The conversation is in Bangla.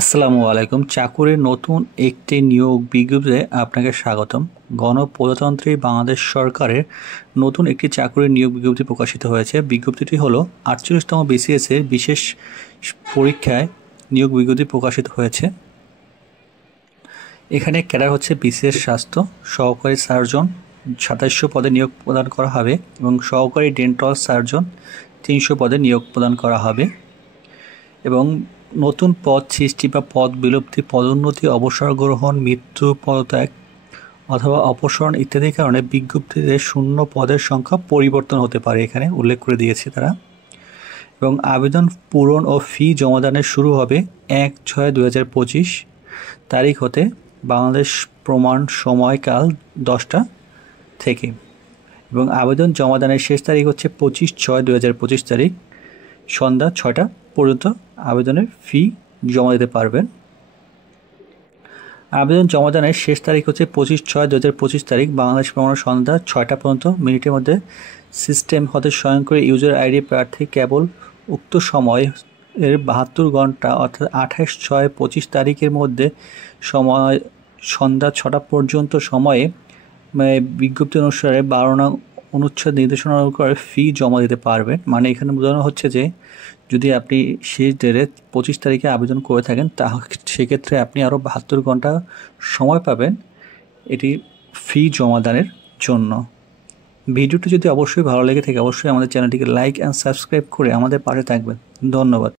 আসসালামু আলাইকুম। চাকুরির নতুন একটি নিয়োগ বিজ্ঞপ্তিতে আপনাকে স্বাগতম। গণপ্রজাতন্ত্রী বাংলাদেশ সরকারের নতুন একটি চাকুরির নিয়োগ বিজ্ঞপ্তি প্রকাশিত হয়েছে। বিজ্ঞপ্তিটি হলো 48তম BCS এর বিশেষ পরীক্ষায় নিয়োগ বিজ্ঞপ্তি প্রকাশিত হয়েছে। এখানে ক্যাডার হচ্ছে BCS স্বাস্থ্য সহকারী সার্জন 2700 পদে নিয়োগ প্রদান করা হবে এবং সহকারী ডেন্টাল সার্জন 300 পদে নিয়োগ প্রদান করা হবে এবং নতুন পদ সৃষ্টি বা পদ বিলুপ্তি, পদোন্নতি, অবসর গ্রহণ, মৃত্যু, পদত্যাগ অথবা অপসারণ ইত্যাদি কারণে বিজ্ঞপ্তিতে শূন্য পদের সংখ্যা পরিবর্তন হতে পারে, এখানে উল্লেখ করে দিয়েছে তারা। এবং আবেদন পূরণ ও ফি জমাদানের শুরু হবে 1/6/2025 তারিখ হতে। বাংলাদেশ প্রমাণ সময়কাল 10টা থেকে এবং আবেদন জমাদানের শেষ তারিখ হচ্ছে 25/6/2025 তারিখ সন্ধ্যা 6টা পর্যন্ত আবেদনের ফি জমা দিতে পারবেন। আবেদন জমাদানের শেষ তারিখ হচ্ছে 25/6/2025 তারিখ বাংলাদেশ প্রমাণ সন্ধ্যা 6টা পর্যন্ত। মিনিটের মধ্যে সিস্টেম হতে স্বয়ংক্রিয় ইউজার আইডি প্রার্থী কেবল উক্ত সময় এর 72 ঘন্টা অর্থাৎ 28/6/25 তারিখের মধ্যে সময় সন্ধ্যা 6টা পর্যন্ত সময়ে বিজ্ঞপ্তি অনুসারে 12 নং অনুচ্ছেদ নির্দেশনা অনুসারে ফি জমা দিতে পারবেন। মানে এখানে বোঝানো হচ্ছে যে যদি আপনি শেষ ডেটে 25 তারিখে আবেদন করে থাকেন সেক্ষেত্রে আপনি আরও 72 ঘন্টা সময় পাবেন এটি ফি জমাদানের জন্য। ভিডিওটি যদি অবশ্যই ভালো লেগে থাকে অবশ্যই আমাদের চ্যানেলটিকে লাইক অ্যান্ড সাবস্ক্রাইব করে আমাদের পাশে থাকবেন। ধন্যবাদ।